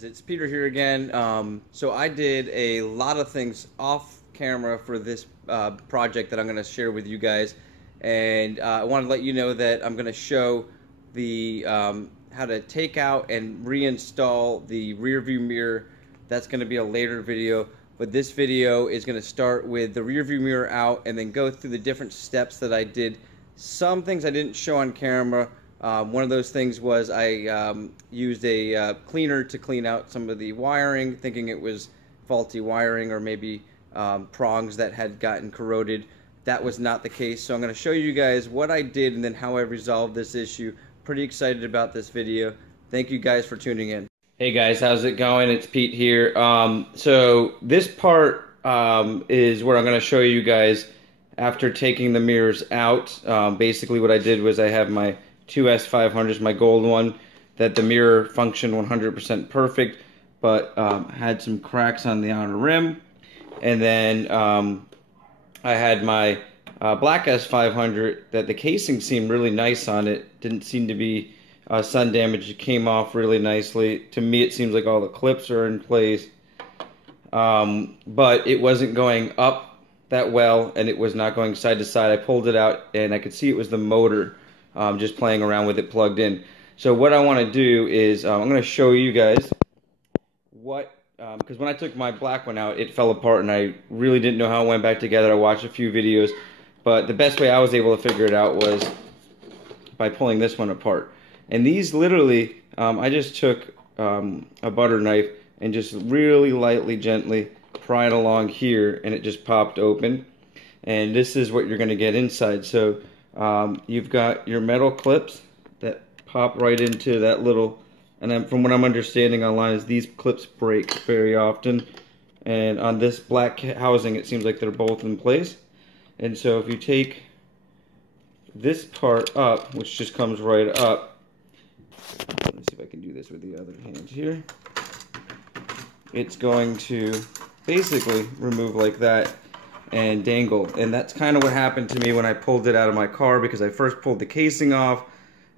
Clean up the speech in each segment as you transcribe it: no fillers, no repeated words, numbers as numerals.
It's Peter here again. So I did a lot of things off camera for this project that I'm going to share with you guys, and I want to let you know that I'm going to show the how to take out and reinstall the rear view mirror. That's going to be a later video, but this video is going to start with the rear view mirror out and then go through the different steps that I did. Some things I didn't show on camera. One of those things was I used a cleaner to clean out some of the wiring, thinking it was faulty wiring or maybe prongs that had gotten corroded. That was not the case, so I'm going to show you guys what I did and then how I resolved this issue. Pretty excited about this video. Thank you guys for tuning in. Hey guys, how's it going? It's Pete here. So this part is where I'm going to show you guys after taking the mirrors out. Basically what I did was I have my two s500s, my gold one, that the mirror functioned 100% perfect, but had some cracks on the outer rim. And then I had my black s500 that the casing seemed really nice on it. Didn't seem to be sun damage. It came off really nicely. To me, it seems like all the clips are in place, but it wasn't going up that well, and it was not going side to side. I pulled it out, and I could see it was the motor. Just playing around with it plugged in. So what I want to do is I'm going to show you guys what, because when I took my black one out, it fell apart and I really didn't know how it went back together. I watched a few videos, but the best way I was able to figure it out was by pulling this one apart. And these literally, I just took a butter knife and just really lightly, gently pry it along here, and it just popped open. And this is what you're going to get inside. So you've got your metal clips that pop right into that little, and then from what I'm understanding online is these clips break very often, and on this black housing it seems like they're both in place. And so if you take this part up, which just comes right up, let me see if I can do this with the other hand here, it's going to basically remove like that and dangle. And that's kind of what happened to me when I pulled it out of my car, because I first pulled the casing off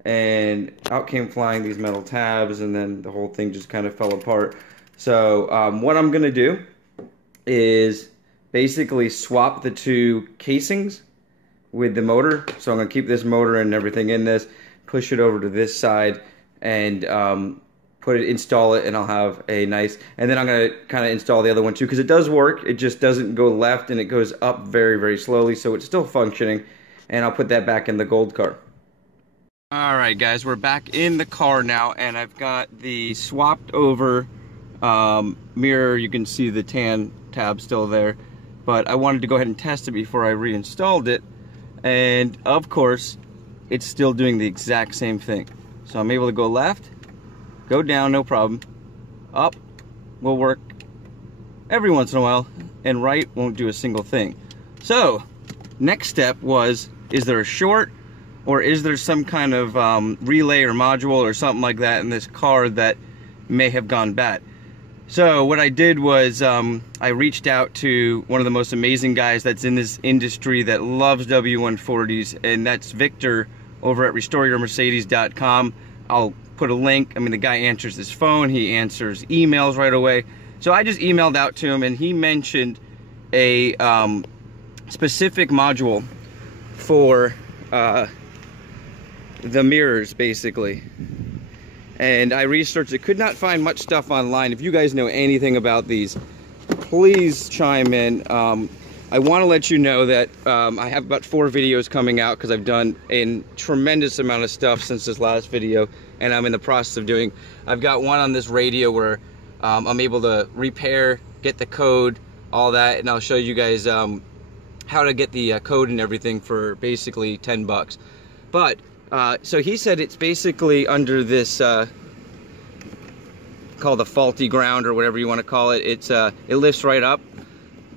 and out came flying these metal tabs, and then the whole thing just kind of fell apart. So what I'm gonna do is basically swap the two casings with the motor. So I'm gonna keep this motor and everything in this, push it over to this side, and install it, and I'll have a nice, and then I'm going to kind of install the other one too, because it does work. It just doesn't go left, and it goes up very, very slowly, so it's still functioning, and I'll put that back in the gold car. Alright guys, we're back in the car now, and I've got the swapped over mirror. You can see the tan tab still there, but I wanted to go ahead and test it before I reinstalled it, and of course it's still doing the exact same thing. So I'm able to go left, go down, no problem. Up will work every once in a while, and right won't do a single thing. So, next step was, is there a short, or is there some kind of relay or module or something like that in this car that may have gone bad? So what I did was I reached out to one of the most amazing guys that's in this industry that loves W140s, and that's Victor over at restoreyourmercedes.com. I'll put a link. I mean, the guy answers his phone, he answers emails right away. So I just emailed out to him, and he mentioned a specific module for the mirrors, basically. And I researched it, could not find much stuff online. If you guys know anything about these, please chime in. I want to let you know that I have about 4 videos coming out, because I've done a tremendous amount of stuff since this last video, and I'm in the process of doing. I've got one on this radio where I'm able to repair, get the code, all that, and I'll show you guys how to get the code and everything for basically 10 bucks. But so he said it's basically under this called the faulty ground, or whatever you want to call it. It's it lifts right up,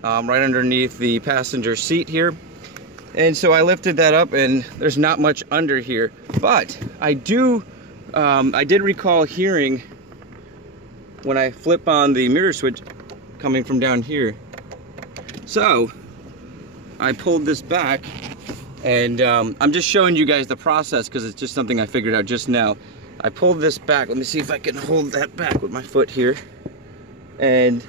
right underneath the passenger seat here. And so I lifted that up, and there's not much under here. But I did recall hearing, when I flip on the mirror switch, coming from down here. So I pulled this back, and I'm just showing you guys the process, because it's just something I figured out just now. I pulled this back. Let me see if I can hold that back with my foot here. And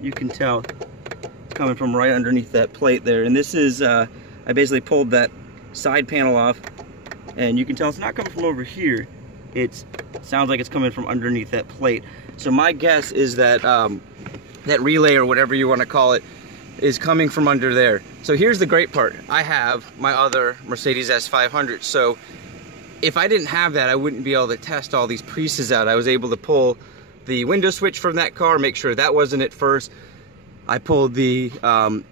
you can tell it's coming from right underneath that plate there. And this is, I basically pulled that side panel off, and you can tell it's not coming from over here. It sounds like it's coming from underneath that plate. So my guess is that that relay, or whatever you want to call it, is coming from under there. So here's the great part. I have my other Mercedes S500. So if I didn't have that, I wouldn't be able to test all these pieces out. I was able to pull the window switch from that car, make sure that wasn't it first. I pulled the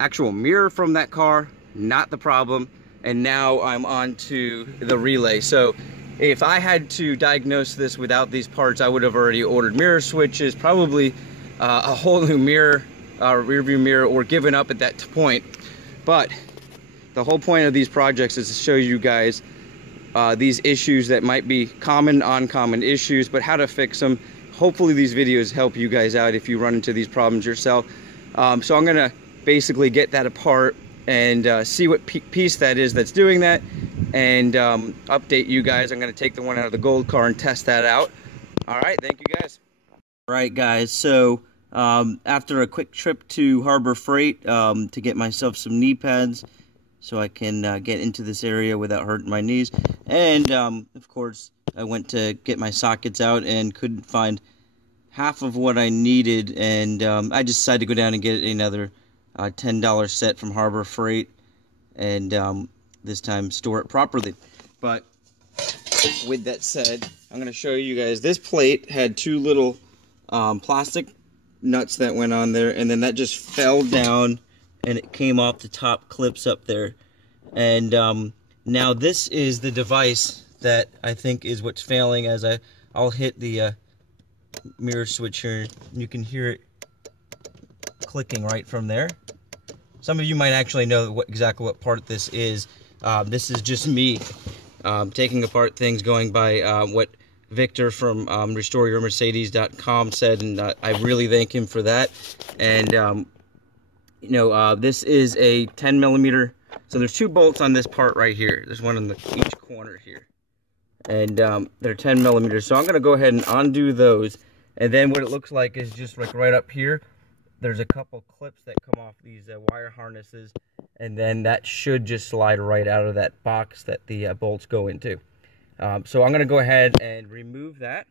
actual mirror from that car, not the problem. And now I'm on to the relay. So if I had to diagnose this without these parts, I would have already ordered mirror switches, probably a whole new mirror, rear view mirror, or given up at that point. But the whole point of these projects is to show you guys these issues that might be common, uncommon issues, but how to fix them. Hopefully these videos help you guys out if you run into these problems yourself. So I'm gonna basically get that apart and see what piece that is that's doing that, and update you guys. I'm gonna take the one out of the gold car and test that out. All right, thank you guys. All right guys, so after a quick trip to Harbor Freight to get myself some knee pads so I can get into this area without hurting my knees, and of course I went to get my sockets out and couldn't find half of what I needed, and I just decided to go down and get another $10 set from Harbor Freight, and this time store it properly. But with that said, I'm going to show you guys, this plate had two little plastic nuts that went on there, and then that just fell down and it came off the top clips up there. And now this is the device that I think is what's failing. As I'll hit the mirror switch here, you can hear it clicking right from there. Some of you might actually know exactly what part this is. This is just me taking apart things, going by what Victor from restoreyourmercedes.com said, and I really thank him for that. And you know, this is a 10mm. So there's two bolts on this part right here. There's one in each corner here, and they're 10mm. So I'm going to go ahead and undo those, and then what it looks like is just like right up here, there's a couple clips that come off these wire harnesses, and then that should just slide right out of that box that the bolts go into. So I'm going to go ahead and remove that.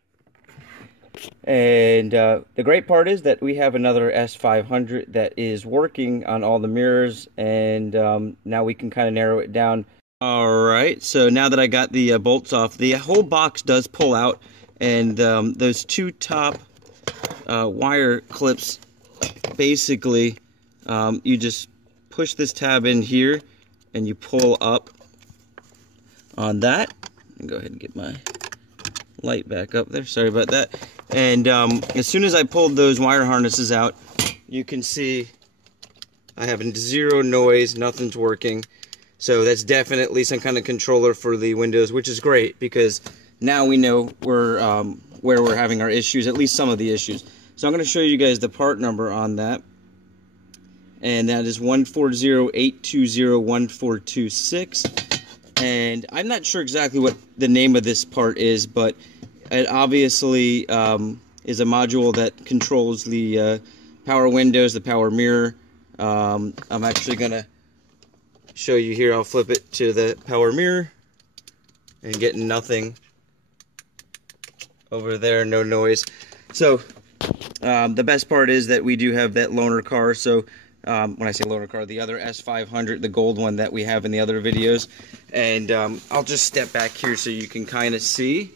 And the great part is that we have another S500 that is working on all the mirrors, and now we can kind of narrow it down. Alright, so now that I got the bolts off, the whole box does pull out, and those two top wire clips, basically you just push this tab in here and you pull up on that. Go ahead and get my light back up there, sorry about that. And as soon as I pulled those wire harnesses out, you can see I have zero noise, nothing's working. So that's definitely some kind of controller for the windows, which is great because now we know where we're having our issues, at least some of the issues. So I'm going to show you guys the part number on that, and that is 140-820-1426. And I'm not sure exactly what the name of this part is, but it obviously is a module that controls the power windows, the power mirror. I'm actually going to show you here. I'll flip it to the power mirror and get nothing over there, no noise. So the best part is that we do have that loaner car. So when I say loaner car, the other S500, the gold one that we have in the other videos. And I'll just step back here so you can kind of see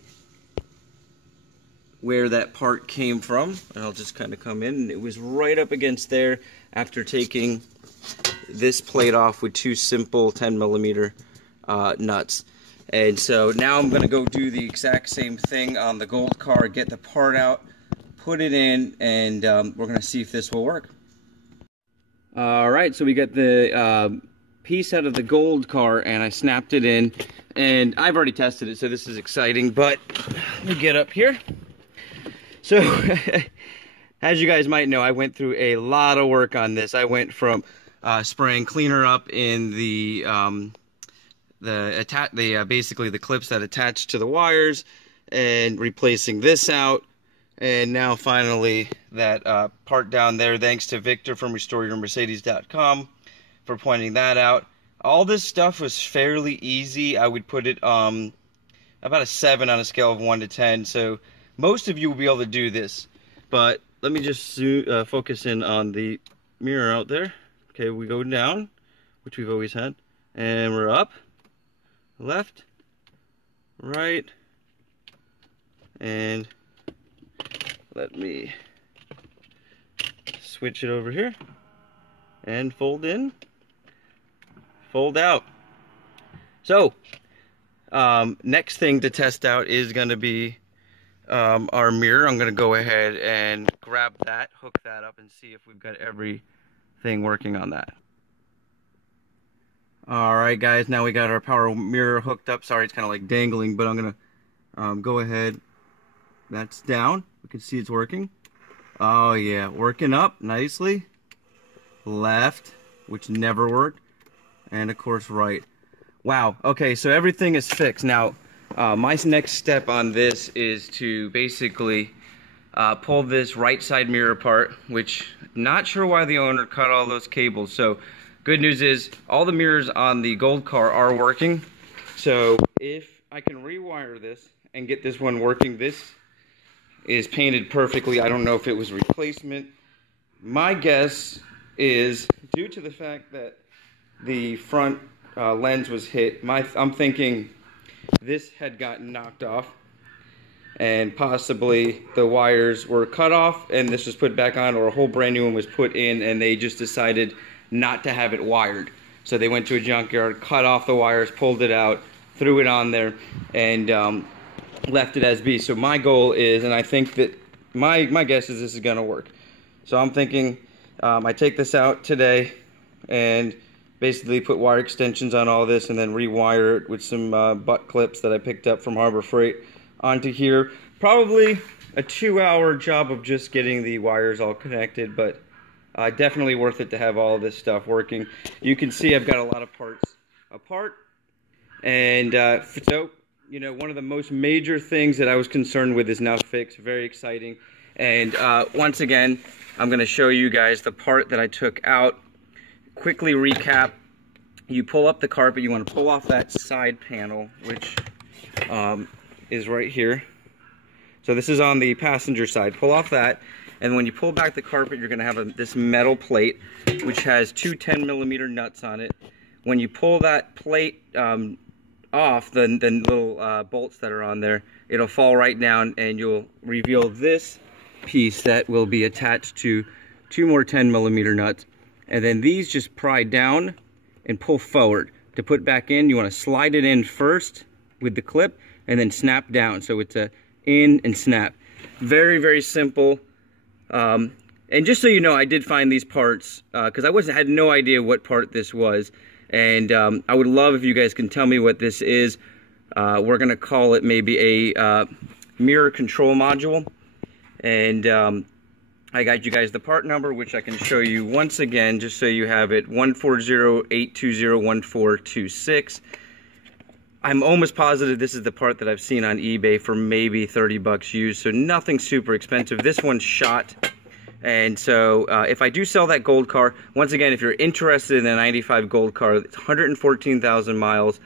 where that part came from. And I'll just kind of come in, and it was right up against there after taking this plate off with two simple 10mm nuts. And so now I'm going to go do the exact same thing on the gold car, get the part out, put it in, and we're going to see if this will work. Alright, so we got the piece out of the gold car, and I snapped it in, and I've already tested it, so this is exciting. But let me get up here. So as you guys might know, I went through a lot of work on this. I went from spraying cleaner up in the basically the clips that attach to the wires, and replacing this out. And now finally that part down there, thanks to Victor from restoreyourmercedes.com for pointing that out. All this stuff was fairly easy. I would put it about a 7 on a scale of 1 to 10. So most of you will be able to do this. But let me just focus in on the mirror out there. Okay, we go down, which we've always had, and we're up, left, right, and let me switch it over here and fold in, fold out. So next thing to test out is going to be our mirror. I'm going to go ahead and grab that, hook that up, and see if we've got everything working on that. Alright guys, now we got our power mirror hooked up. Sorry, it's kind of like dangling, but I'm going to go ahead. That's down. We can see it's working. Oh yeah, working up nicely. Left, which never worked. And of course right. Wow, okay, so everything is fixed. Now, my next step on this is to basically pull this right side mirror apart, which not sure why the owner cut all those cables. So good news is all the mirrors on the gold car are working. So if I can rewire this and get this one working, this is painted perfectly. I don't know if it was replacement. My guess is due to the fact that the front lens was hit, I'm thinking this had gotten knocked off, and possibly the wires were cut off and this was put back on, or a whole brand new one was put in and they just decided not to have it wired. So they went to a junkyard, cut off the wires, pulled it out, threw it on there, and left it as be. So my goal is, and I think that my guess is this is going to work. So I'm thinking I take this out today and basically put wire extensions on all this and then rewire it with some butt clips that I picked up from Harbor Freight onto here. Probably a 2-hour job of just getting the wires all connected, but definitely worth it to have all of this stuff working. You can see I've got a lot of parts apart, and so you know, one of the most major things that I was concerned with is now fixed. Very exciting. And once again, I'm going to show you guys the part that I took out. Quickly recap, you pull up the carpet, you want to pull off that side panel, which is right here. So this is on the passenger side. Pull off that, and when you pull back the carpet, you're going to have this metal plate, which has two 10mm nuts on it. When you pull that plate off, the little bolts that are on there, it'll fall right down, and you'll reveal this piece that will be attached to two more 10mm nuts. And then these just pry down and pull forward. To put back in, you want to slide it in first with the clip and then snap down. So it's a in and snap. Very, very simple. And just so you know, I did find these parts because I had no idea what part this was. And I would love if you guys can tell me what this is. We're going to call it maybe a mirror control module. And I got you guys the part number, which I can show you once again, just so you have it, 140-820-1426. I'm almost positive this is the part that I've seen on eBay for maybe 30 bucks used, so nothing super expensive. This one's shot, and so if I do sell that gold car, once again, if you're interested in a 95 gold car, it's 114,000 miles,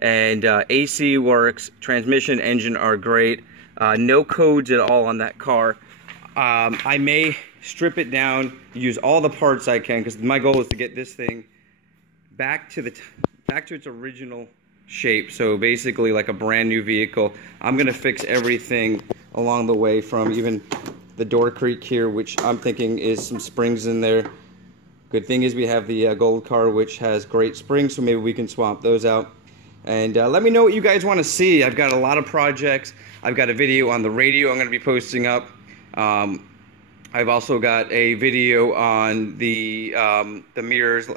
and AC works, transmission, engine are great, no codes at all on that car. I may strip it down, use all the parts I can, because my goal is to get this thing back to its original shape. So basically like a brand new vehicle. I'm going to fix everything along the way, from even the door creak here, which I'm thinking is some springs in there. Good thing is we have the gold car, which has great springs, so maybe we can swap those out. And let me know what you guys want to see. I've got a lot of projects. I've got a video on the radio I'm going to be posting up. I've also got a video on the mirrors